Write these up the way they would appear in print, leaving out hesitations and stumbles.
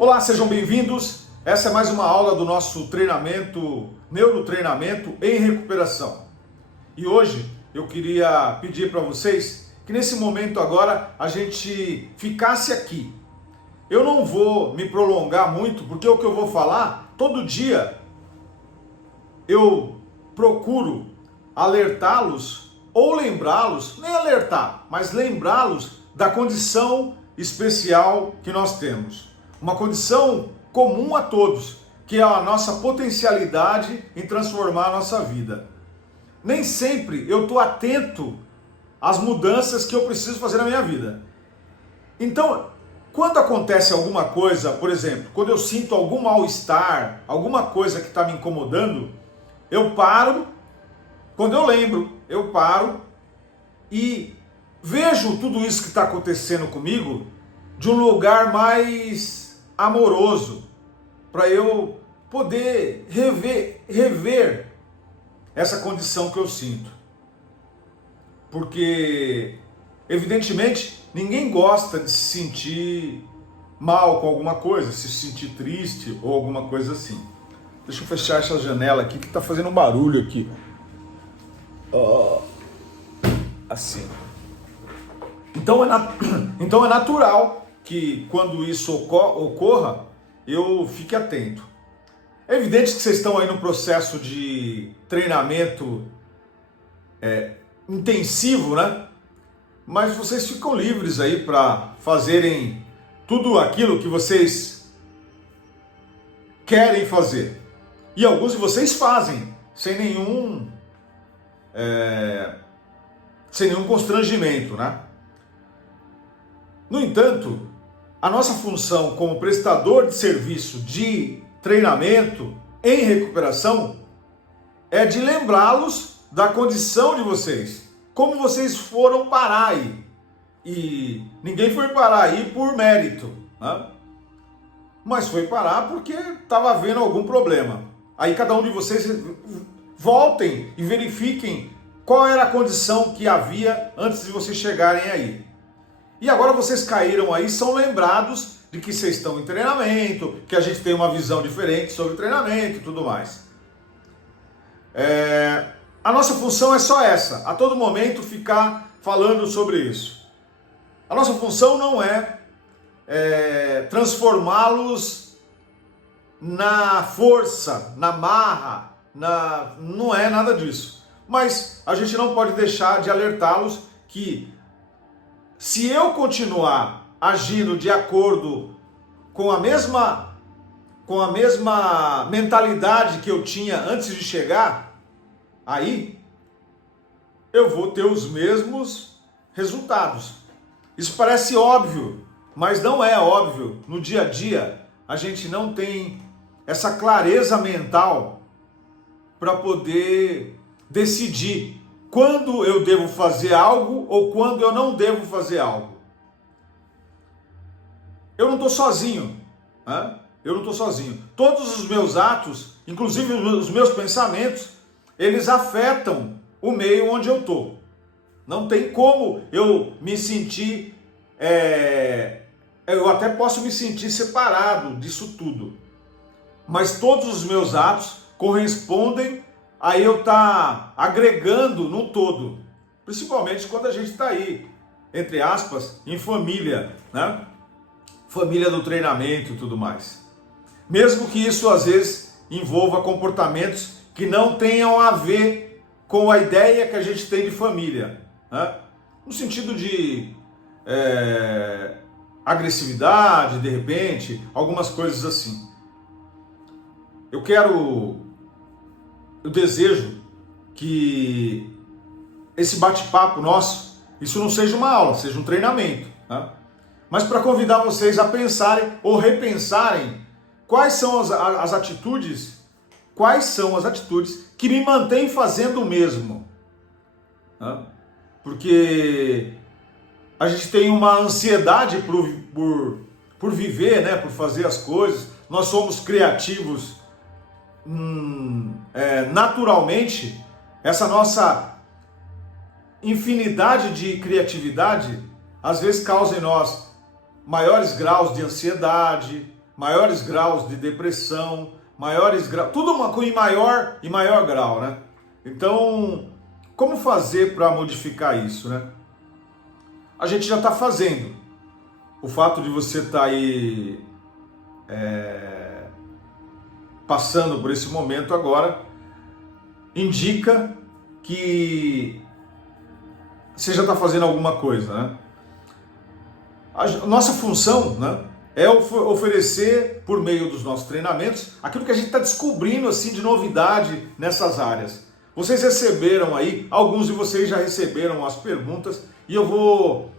Olá, sejam bem-vindos. Essa é mais uma aula do nosso treinamento, neurotreinamento em recuperação. E hoje eu queria pedir para vocês que nesse momento agora a gente ficasse aqui. Eu não vou me prolongar muito, porque o que eu vou falar, todo dia eu procuro alertá-los ou lembrá-los, nem alertar, mas lembrá-los da condição especial que nós temos. Uma condição comum a todos, que é a nossa potencialidade em transformar a nossa vida. Nem sempre eu estou atento às mudanças que eu preciso fazer na minha vida. Então, quando acontece alguma coisa, por exemplo, quando eu sinto algum mal-estar, alguma coisa que está me incomodando, eu paro, quando eu lembro, eu paro e vejo tudo isso que está acontecendo comigo de um lugar mais amoroso, para eu poder rever essa condição que eu sinto. Porque, evidentemente, ninguém gosta de se sentir mal com alguma coisa, se sentir triste ou alguma coisa assim. Deixa eu fechar essa janela aqui que está fazendo um barulho aqui. Assim. Então é natural que quando isso ocorra, eu fique atento. É evidente que vocês estão aí no processo de treinamento intensivo, né? Mas vocês ficam livres aí para fazerem tudo aquilo que vocês querem fazer. E alguns de vocês fazem sem nenhum constrangimento, né? No entanto, a nossa função como prestador de serviço de treinamento em recuperação é de lembrá-los da condição de vocês, como vocês foram parar aí. E ninguém foi parar aí por mérito, né? Mas foi parar porque estava havendo algum problema. Aí cada um de vocês voltem e verifiquem qual era a condição que havia antes de vocês chegarem aí. E agora vocês caíram aí, são lembrados de que vocês estão em treinamento, que a gente tem uma visão diferente sobre treinamento e tudo mais. A nossa função é só essa, a todo momento ficar falando sobre isso. A nossa função não é transformá-los na força, na marra, não é nada disso. Mas a gente não pode deixar de alertá-los que se eu continuar agindo de acordo com a mesma mentalidade que eu tinha antes de chegar aí, eu vou ter os mesmos resultados. Isso parece óbvio, mas não é óbvio. No dia a dia, a gente não tem essa clareza mental para poder decidir quando eu devo fazer algo ou quando eu não devo fazer algo. Eu não estou sozinho, né? Eu não estou sozinho. Todos os meus atos, inclusive os meus pensamentos, eles afetam o meio onde eu estou. Não tem como eu me sentir, eu até posso me sentir separado disso tudo. Mas todos os meus atos correspondem a eu estar agregando no todo, principalmente quando a gente está aí, entre aspas, em família, né? Família do treinamento e tudo mais. Mesmo que isso às vezes envolva comportamentos que não tenham a ver com a ideia que a gente tem de família, né? No sentido de agressividade, de repente, algumas coisas assim. Eu desejo que esse bate-papo nosso, isso não seja uma aula, seja um treinamento, né? Mas para convidar vocês a pensarem ou repensarem quais são as atitudes que me mantêm fazendo o mesmo, né? Porque a gente tem uma ansiedade por viver, né? Por fazer as coisas. Nós somos criativos naturalmente. Essa nossa infinidade de criatividade às vezes causa em nós maiores graus de ansiedade, maiores graus de depressão, maiores graus, tudo em maior e maior grau, né? Então, como fazer para modificar isso, né? A gente já está fazendo. O fato de você estar aí passando por esse momento agora indica que você já está fazendo alguma coisa, né? A nossa função, né, é oferecer, por meio dos nossos treinamentos, aquilo que a gente está descobrindo assim, de novidade nessas áreas. Vocês receberam aí, alguns de vocês já receberam as perguntas, e eu vou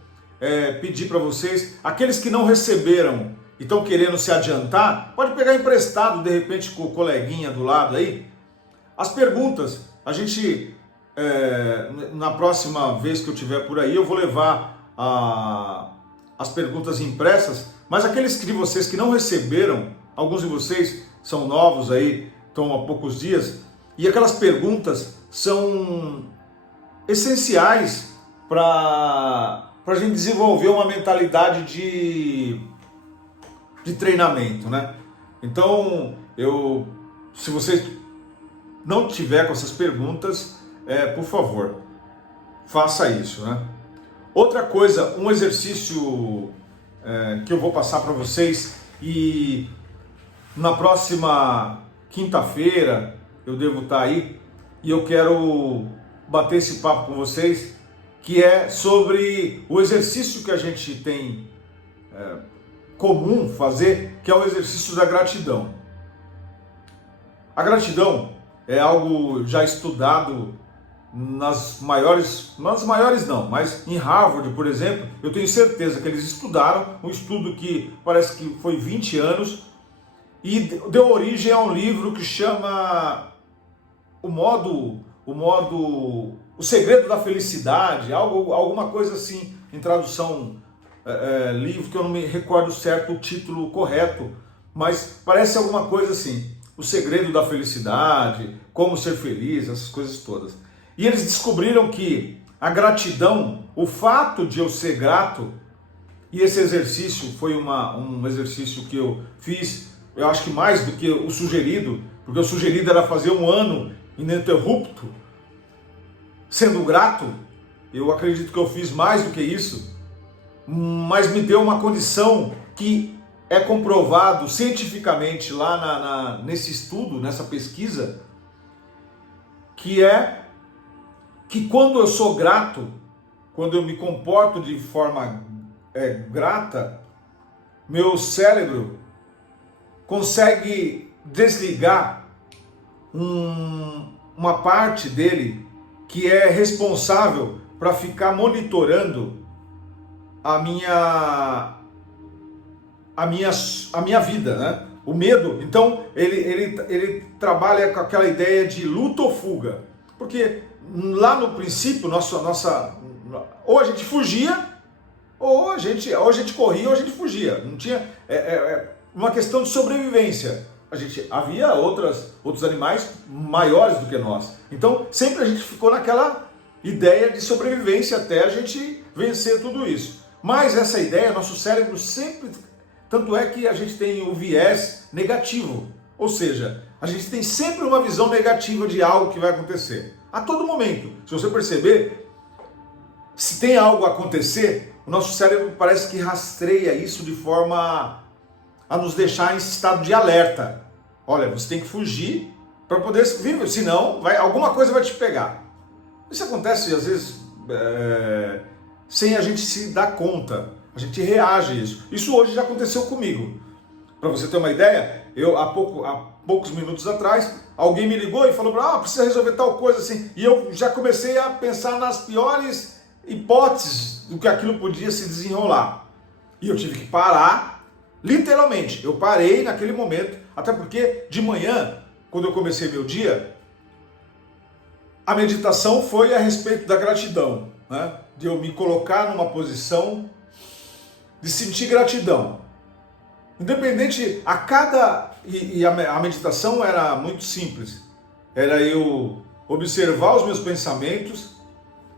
pedir para vocês, aqueles que não receberam e estão querendo se adiantar, pode pegar emprestado, de repente, com o coleguinha do lado aí, as perguntas. A gente, na próxima vez que eu estiver por aí, eu vou levar as perguntas impressas, mas aqueles de vocês que não receberam, alguns de vocês são novos aí, estão há poucos dias, e aquelas perguntas são essenciais para a gente desenvolver uma mentalidade de treinamento, né? Então, se você não tiver com essas perguntas, por favor, faça isso, né? Outra coisa, um exercício que eu vou passar para vocês, e na próxima quinta-feira eu devo estar aí, e eu quero bater esse papo com vocês, que é sobre o exercício que a gente tem comum fazer, que é o exercício da gratidão. A gratidão é algo já estudado nas maiores não, mas em Harvard, por exemplo, eu tenho certeza que eles estudaram um estudo que parece que foi 20 anos e deu origem a um livro que chama O Segredo da Felicidade, alguma coisa assim, em tradução livro, que eu não me recordo certo o título correto, mas parece alguma coisa assim, O Segredo da Felicidade, Como Ser Feliz, essas coisas todas. E eles descobriram que a gratidão, o fato de eu ser grato, e esse exercício foi um exercício que eu fiz, eu acho que mais do que o sugerido, porque o sugerido era fazer um ano ininterrupto, sendo grato. Eu acredito que eu fiz mais do que isso, mas me deu uma condição que é comprovado cientificamente lá nesse estudo, nessa pesquisa, que é que quando eu sou grato, quando eu me comporto de forma grata, meu cérebro consegue desligar uma parte dele que é responsável para ficar monitorando a minha vida, né? O medo. Então ele trabalha com aquela ideia de luta ou fuga, porque lá no princípio ou a gente fugia, ou a gente corria, ou a gente fugia. Não tinha uma questão de sobrevivência. Havia outros animais maiores do que nós. Então sempre a gente ficou naquela ideia de sobrevivência até a gente vencer tudo isso. Mas essa ideia, nosso cérebro sempre, tanto é que a gente tem o viés negativo, ou seja, a gente tem sempre uma visão negativa de algo que vai acontecer, a todo momento. Se você perceber, se tem algo a acontecer, o nosso cérebro parece que rastreia isso de forma a nos deixar em estado de alerta. Olha, você tem que fugir para poder viver, senão alguma coisa vai te pegar. Isso acontece às vezes sem a gente se dar conta, a gente reage a isso. Isso hoje já aconteceu comigo. Para você ter uma ideia, há poucos minutos atrás, alguém me ligou e falou: precisa resolver tal coisa assim. E eu já comecei a pensar nas piores hipóteses do que aquilo podia se desenrolar. E eu tive que parar, literalmente. Eu parei naquele momento, até porque de manhã, quando eu comecei meu dia, a meditação foi a respeito da gratidão, né? De eu me colocar numa posição de sentir gratidão. Independente, a meditação era muito simples. Era eu observar os meus pensamentos,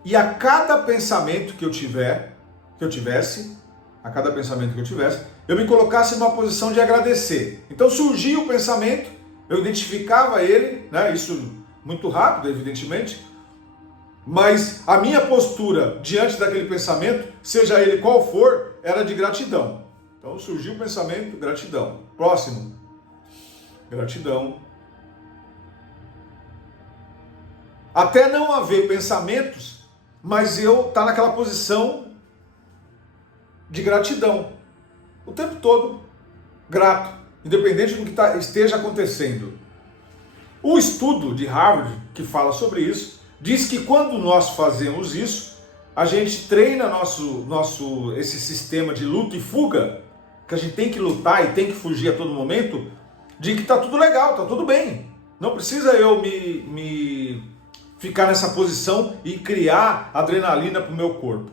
e a cada pensamento que eu tivesse, eu me colocasse numa posição de agradecer. Então surgia o pensamento, eu identificava ele, né? Isso muito rápido, evidentemente, mas a minha postura diante daquele pensamento, seja ele qual for, era de gratidão. Então surgiu o pensamento, gratidão. Próximo, gratidão. Até não haver pensamentos, mas eu estar naquela posição de gratidão. O tempo todo, grato, independente do que esteja acontecendo. O estudo de Harvard, que fala sobre isso, diz que quando nós fazemos isso, a gente treina esse sistema de luta e fuga, que a gente tem que lutar e tem que fugir a todo momento, de que está tudo legal, está tudo bem. Não precisa eu me ficar nessa posição e criar adrenalina para o meu corpo.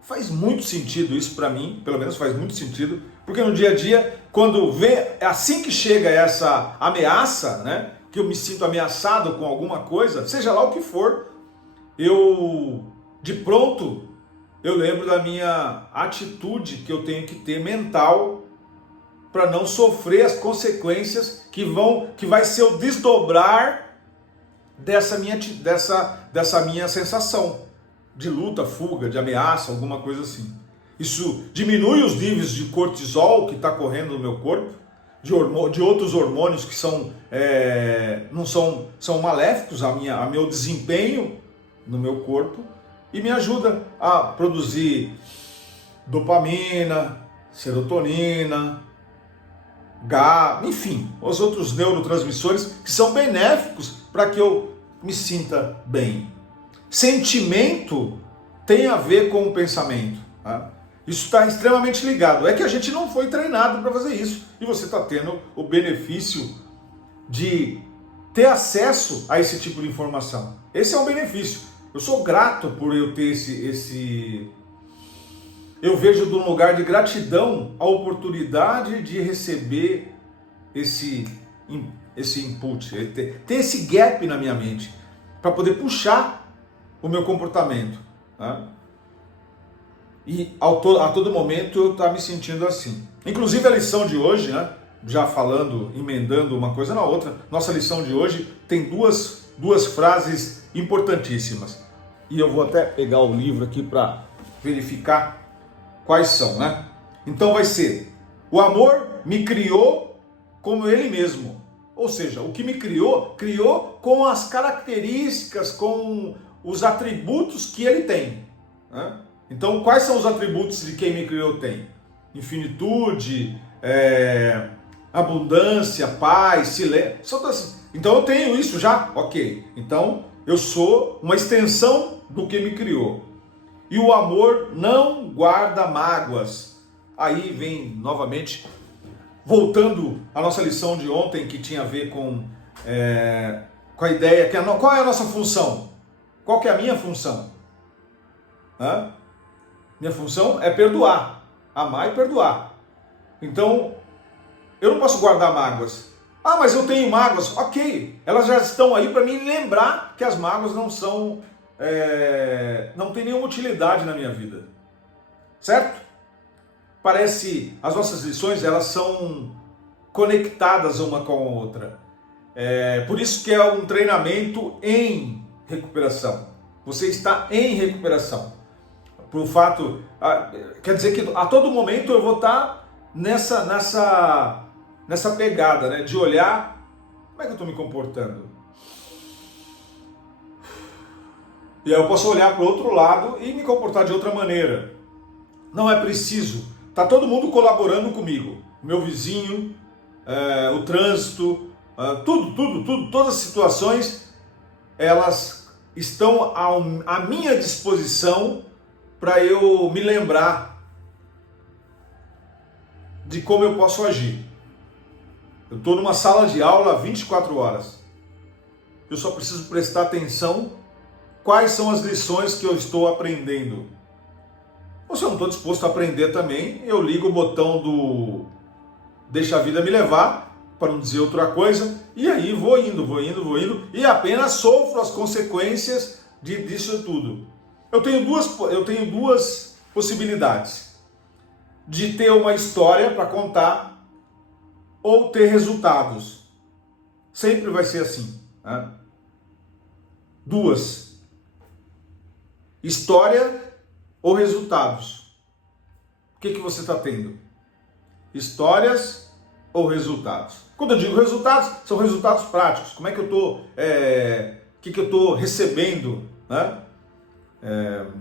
Faz muito sentido isso para mim, pelo menos faz muito sentido, porque no dia a dia, quando assim que chega essa ameaça, né, que eu me sinto ameaçado com alguma coisa, seja lá o que for, de pronto, eu lembro da minha atitude que eu tenho que ter mental para não sofrer as consequências que vai ser o desdobrar dessa minha sensação de luta, fuga, de ameaça, alguma coisa assim. Isso diminui os níveis de cortisol que está correndo no meu corpo, de outros hormônios que são maléficos a meu desempenho no meu corpo, e me ajuda a produzir dopamina, serotonina, GABA, enfim, os outros neurotransmissores que são benéficos para que eu me sinta bem. Sentimento tem a ver com o pensamento, tá? Isso está extremamente ligado. É que a gente não foi treinado para fazer isso. E você está tendo o benefício de ter acesso a esse tipo de informação. Esse é um benefício. Eu sou grato por eu ter Eu vejo de um lugar de gratidão a oportunidade de receber esse input, ter esse gap na minha mente, para poder puxar o meu comportamento, tá? E a todo momento eu estou me sentindo assim. Inclusive a lição de hoje, né, já falando, emendando uma coisa na outra, nossa lição de hoje tem duas frases importantíssimas. E eu vou até pegar o livro aqui para verificar quais são, né? Então vai ser: o amor me criou como ele mesmo. Ou seja, o que me criou com as características, com os atributos que ele tem, né? Então, quais são os atributos de quem me criou tem? Infinitude, abundância, paz, silêncio. Então eu tenho isso já? Ok. Então eu sou uma extensão do que me criou. E o amor não guarda mágoas. Aí vem novamente, voltando à nossa lição de ontem, que tinha a ver com a ideia, qual é a nossa função? Qual que é a minha função? Minha função é perdoar, amar e perdoar. Então, eu não posso guardar mágoas. Ah, mas eu tenho mágoas. Ok, elas já estão aí para me lembrar que as mágoas não tem nenhuma utilidade na minha vida. Certo? Parece, as nossas lições, elas são conectadas uma com a outra. Por isso que é um treinamento em recuperação. Você está em recuperação. Por fato, quer dizer que a todo momento eu vou estar nessa pegada, né, de olhar como é que eu estou me comportando. E aí eu posso olhar para o outro lado e me comportar de outra maneira. Não é preciso. Está todo mundo colaborando comigo. Meu vizinho, o trânsito, tudo, todas as situações, elas estão à minha disposição para eu me lembrar de como eu posso agir. Eu estou numa sala de aula 24 horas. Eu só preciso prestar atenção quais são as lições que eu estou aprendendo. Ou se eu não estou disposto a aprender também, eu ligo o botão do deixa a vida me levar, para não dizer outra coisa, e aí vou indo, e apenas sofro as consequências disso tudo. Eu tenho duas possibilidades. de ter uma história para contar ou ter resultados. Sempre vai ser assim, né? Duas: história ou resultados. O que você está tendo? Histórias ou resultados? Quando eu digo resultados, são resultados práticos. Como é que eu estou, o que eu estou recebendo, né?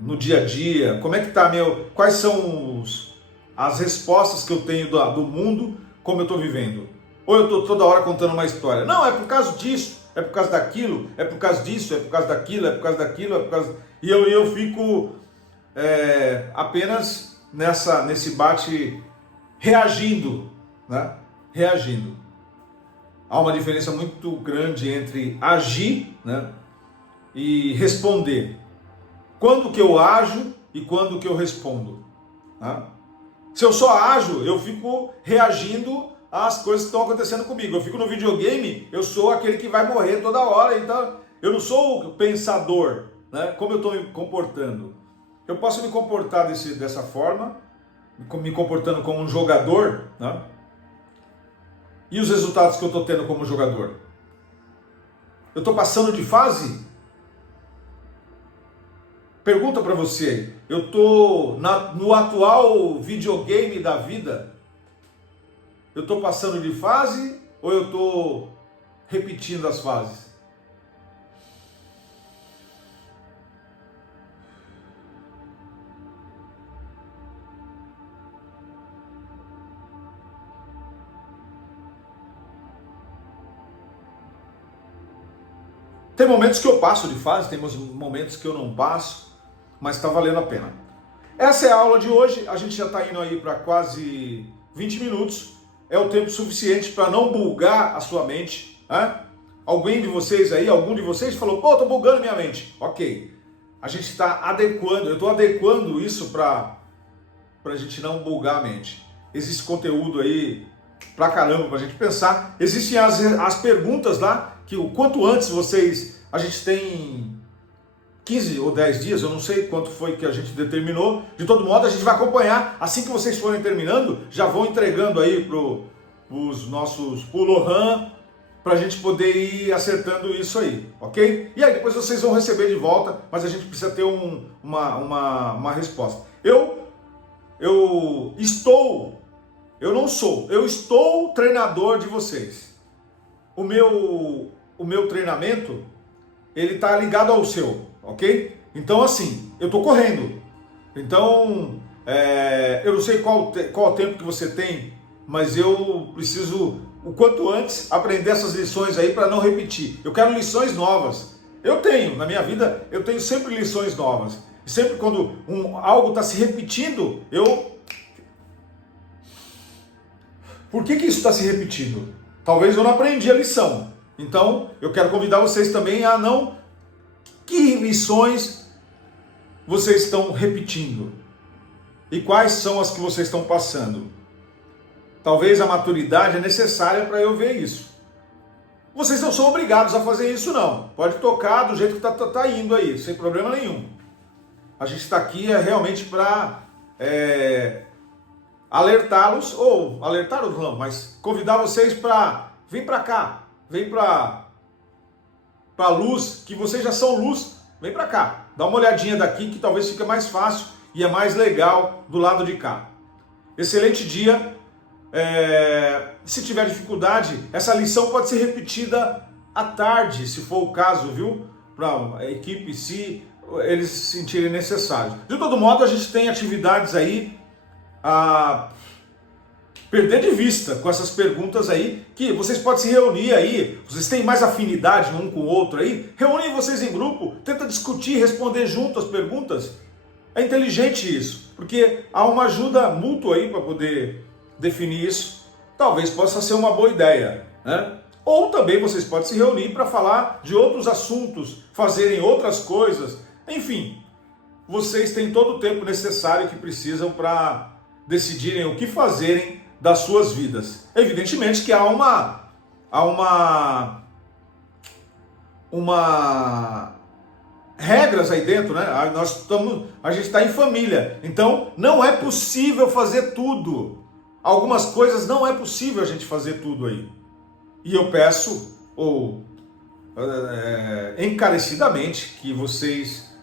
No dia a dia? Como é que está quais são as respostas que eu tenho do mundo, como eu estou vivendo? Ou eu estou toda hora contando uma história? Não, é por causa disso, é por causa daquilo, é por causa disso, é por causa daquilo, é por causa daquilo, é por causa... E eu fico apenas nesse bate reagindo, né? Reagindo. Há uma diferença muito grande entre agir, né, e responder. Quando que eu ajo e quando que eu respondo, né? Se eu só ajo, eu fico reagindo às coisas que estão acontecendo comigo. Eu fico no videogame, eu sou aquele que vai morrer toda hora, então eu não sou o pensador, né? Como eu estou me comportando? Eu posso me comportar dessa forma, me comportando como um jogador, né? E os resultados que eu estou tendo como jogador? Eu estou passando de fase? Pergunta para você, eu estou no atual videogame da vida? Eu estou passando de fase ou eu estou repetindo as fases? Tem momentos que eu passo de fase, tem momentos que eu não passo, mas está valendo a pena. Essa é a aula de hoje, a gente já está indo aí para quase 20 minutos, é o tempo suficiente para não bugar a sua mente, né? Algum de vocês falou, pô, estou bugando minha mente. Ok, a gente está adequando, eu estou adequando isso para a gente não bugar a mente. Existe conteúdo aí pra caramba pra gente pensar. Existem as perguntas lá, que o quanto antes a gente tem 15 ou 10 dias, eu não sei quanto foi que a gente determinou. De todo modo, a gente vai acompanhar. Assim que vocês forem terminando, já vão entregando aí pro Lohan, pra gente poder ir acertando isso aí, ok? E aí depois vocês vão receber de volta, mas a gente precisa ter uma resposta. Eu estou treinador de vocês. O meu treinamento, ele está ligado ao seu, ok? Então assim, eu estou correndo. Então, eu não sei qual o tempo que você tem, mas eu preciso, o quanto antes, aprender essas lições aí para não repetir. Eu quero lições novas. Na minha vida, eu tenho sempre lições novas. E sempre quando algo está se repetindo, Por que isso está se repetindo? Talvez eu não aprendi a lição. Então, eu quero convidar vocês também a não... Que lições vocês estão repetindo? E quais são as que vocês estão passando? Talvez a maturidade é necessária para eu ver isso. Vocês não são obrigados a fazer isso, não. Pode tocar do jeito que está indo aí, sem problema nenhum. A gente está aqui realmente para alertá-los não, mas convidar vocês para vir para cá, vem para a luz, que vocês já são luz, vem para cá. Dá uma olhadinha daqui que talvez fique mais fácil e é mais legal do lado de cá. Excelente dia. Se tiver dificuldade, essa lição pode ser repetida à tarde, se for o caso, viu? Para a equipe, se eles se sentirem necessários. De todo modo, a gente tem atividades aí a perder de vista com essas perguntas aí, que vocês podem se reunir aí, vocês têm mais afinidade um com o outro aí, reúnem vocês em grupo, tenta discutir, responder junto as perguntas. É inteligente isso, porque há uma ajuda mútua aí para poder definir isso. Talvez possa ser uma boa ideia, né? Ou também vocês podem se reunir para falar de outros assuntos, fazerem outras coisas, enfim. Vocês têm todo o tempo necessário que precisam para decidirem o que fazerem das suas vidas. Evidentemente que há regras aí dentro, né? A gente está em família, então não é possível fazer tudo. Algumas coisas não é possível a gente fazer tudo aí. E eu peço, encarecidamente, que vocês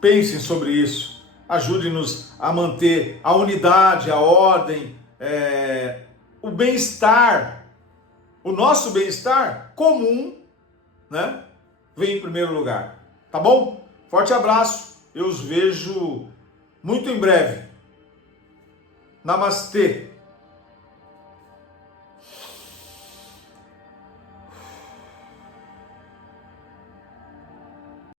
pensem sobre isso. Ajude-nos a manter a unidade, a ordem, o bem-estar, o nosso bem-estar comum, né? Vem em primeiro lugar. Tá bom? Forte abraço. Eu os vejo muito em breve. Namastê.